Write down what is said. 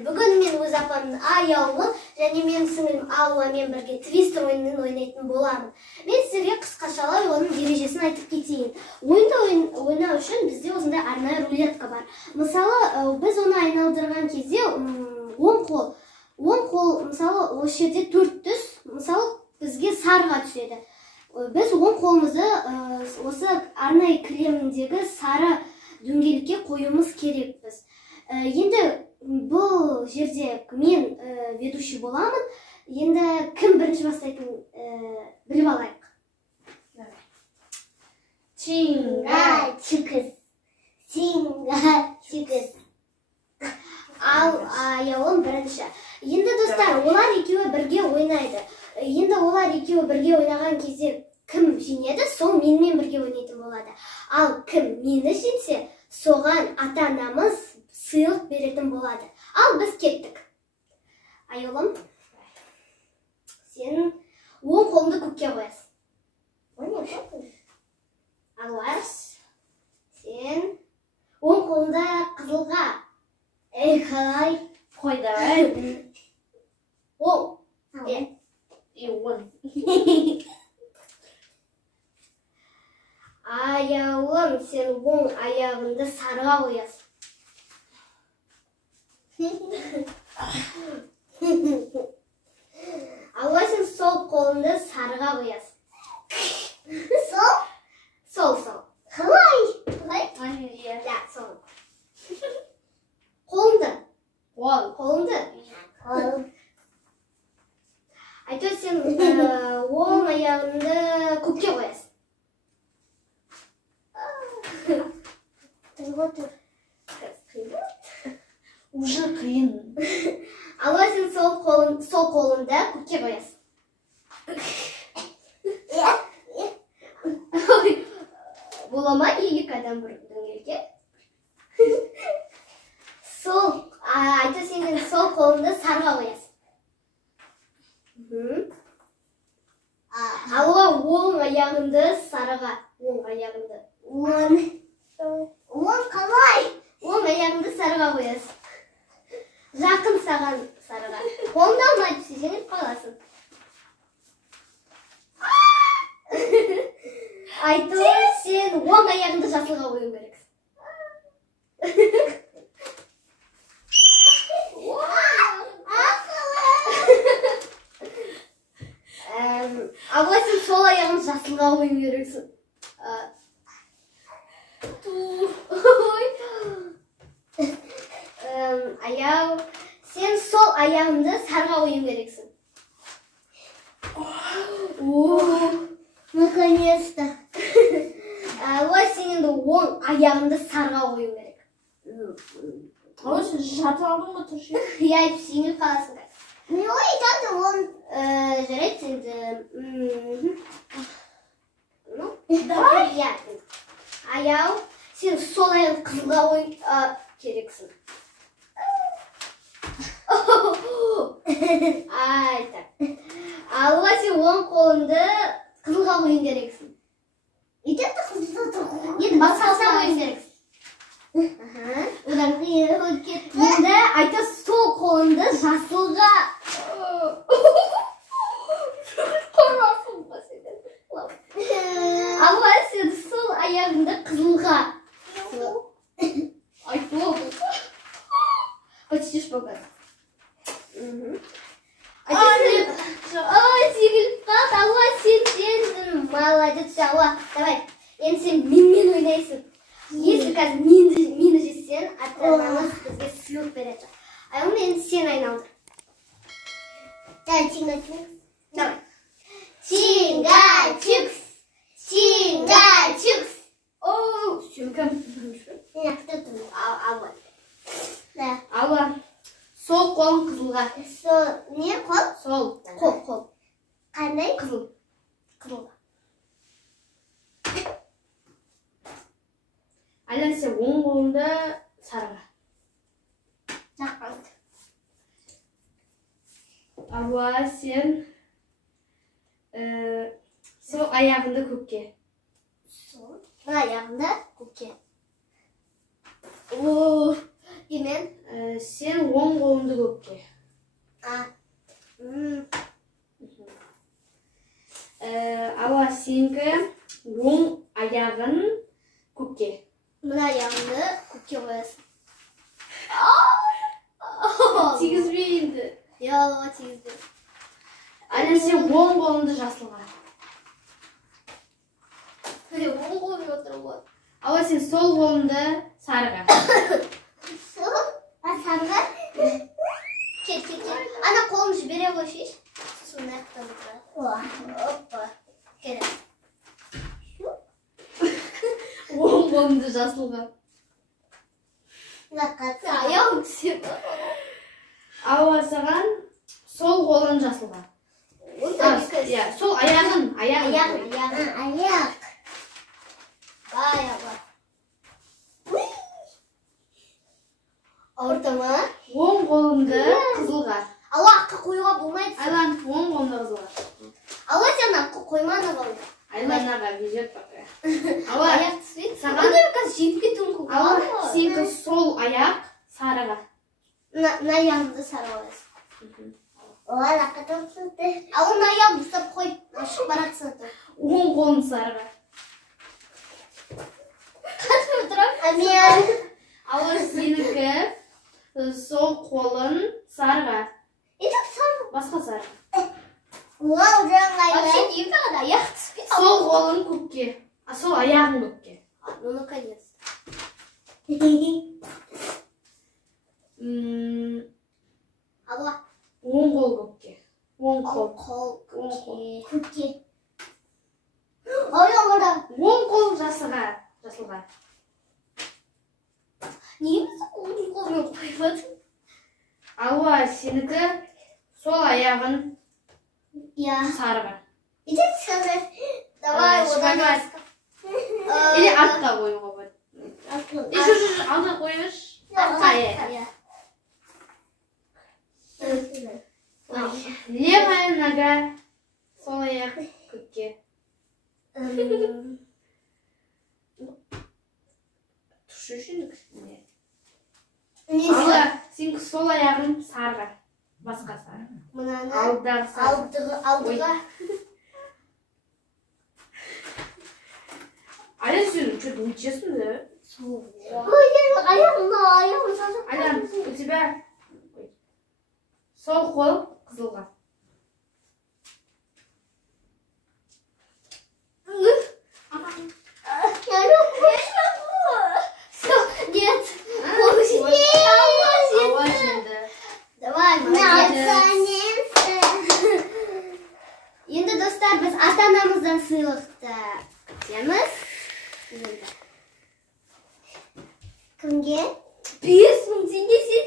Бүгін мен өз апамның аяулы және менің сіңілім Алуамен бірге твистер ойынын ойнайтын боламын. Мен сіздерге қысқашалай оның ережесін айтып кетейін. Ойынды ойнау үшін бізде осындай арнайы рулетка бар. Мысалы, біз оны айналдырған кезде оң қол, мысалы, осы жерде 4 түс, мысалы, бізге сарыға түседі. Біз оң қолымызды осы арнайы кілеміндегі сары дөңгелекке қоюымыз керекпіз. Енді бұл жерде мен ведущий боламын. Енді кім бірінші бастайтын біліп алайық. Чиңга-чикс. Чиңга-чикс. Ал аяулым бірінші. Енді достар, олар екеуі бірге ойнайды. Енді олар екеуі бірге ойнаған кезде кім жеңеді, сол менімен бірге ойнайтын болады. Ал кім мені жеңсе, соған ата-анамыз сыйлық беретін болады. Ал біз кеттік. Аяулым, сен оң қолыңды көкке қоясың. Алуаш, сен оң қолыңды қызылға. Қалай? Қой давай. Оң. Оң. Аяулым, сен оң аяғыңды сарыға қоясың. Алуа, сен сол қолыңды сарыға қоясың. Сол. Қалай? Да, сол. Қолыңды. Айту, сен оң аяғыңды көкке қоясың. Уже қиын. Алуа, сен сол қолыңды көкке қоясың. Бола ма екі адам бір дөңгелекке? Айту, сен сол қолыңды сарыға қоясың. Алуа, оң аяғыңды сарыға. Оң аяғыңды. Оң қалай? Оң аяғыңды сарыға қоясың. Жақын саған сарыға. Қолыңды алмайды, жеңіп қаласың. Айту, сен оң аяғыңды жасылға қоюың керексің. Алуа, сен сол аяғыңды жасылға қоюың керексің. Аяу, сен сол аяғыңды сарыға қоюың керексің. Наконец-то. Алуа, сен енді оң аяғыңды сарыға қоюың керек. Алуа, сен жатып алдың ба тұршы? Я жеңіп қаласың. Не ойдады он? Жарайды енді. Давай. Аяу, сен сол аяғыңды қызылға қоюың керексің. Алуа, сен оң қолыңды қызылға қоюың керексің. Енді басқасына қоюың керексің. Одан енді айта сол қолыңды жасылға. Алуа, сен сол аяғыңды қызылға. Айту ол. Почти шпагат. Сегіліп қалды. Алуа, сен молодец. Алуа, давай. Енді сен менімен ойнайсың. Если қазір мені жесен, ата-анамыз бізге сыйлық береді. Аяулым, енді сен айналды. Давай, чиңга-чикс. Давай. Чиңга-чикс. Чиңга-чикс. Сөмкем. Алуа. Алуа. Сол қолың қызылға. Не қол? Сол. Қол. Қандай? Қызылға. Айлан, сен оң қолыңды сарыға. Алла, сен сол аяғыңды көкке. Сол. Мына аяғында көкке. О, мен Сен оң қолыңды көкке. Алла, сенікі оң аяғын көкке. Мына аяғымды көкке қоясың. Тигізбе енді. Алла тигізбе. Аля, сен оң қолыңды жасылға. Оң қолым отыр ғой. Алла, сен сол қолыңды сарыға. Сол? Сарыға? Кет. Ана қолым жібере қойшиш. Соны аяқтан отырады. Опа. Керек. Оң қолыңды жасылға. Аяғым түсіп. Алла, саған сол қолың жасылға. Сол аяғын. Аяқ. Ауырта ма? Оң қолыңды қызылға. Алла, аққа қоюға болмайды. Айлан, оң қолыңды қызылға. Алла, сен аққа қойманы балды. Айланаға везет пока. Алла, Аяқ түспейді. саған жетіп кетуім көп. Алла, сенікі сол аяқ сарыға. Мына аяғымды сары қоясың. Алла, мына аяғымды ұстап қой. Ашық баратсың. Оң қолың сарыға. Қатып отырам. Алла, сенікі сол қолың сарыға. Басқа сарыға. Вообще не надо, аяқ түспейді. Сол қолың көкке. Сол аяғың көкке. Ну, наконец. Алла. Оң қол көкке. Оң қол. Көкке. Аяғыда. Оң қол жасылға. Неміз оң қолмен қоймадың? Алла, сенікі сол аяғын сарыға. Идет сары. Давай, шпагат. Или артқа қоюға болады. Алда қойыш. Артқа. Левая нога, сол аяқ көкке. Тұшы үшін кішкене. Алла, сенікі сол аяғын сарыға. Басқа сары. Алдағы сары. Алдыға. Аля, сен что-то учишься, да? Аяғым сары. Аля, у тебя сол қол қызылға. Нет. Алла жеңді. Давай, енді достар, біз ата-анамыздан сыйлықты күтеміз. Кімге? 5000 теңге сен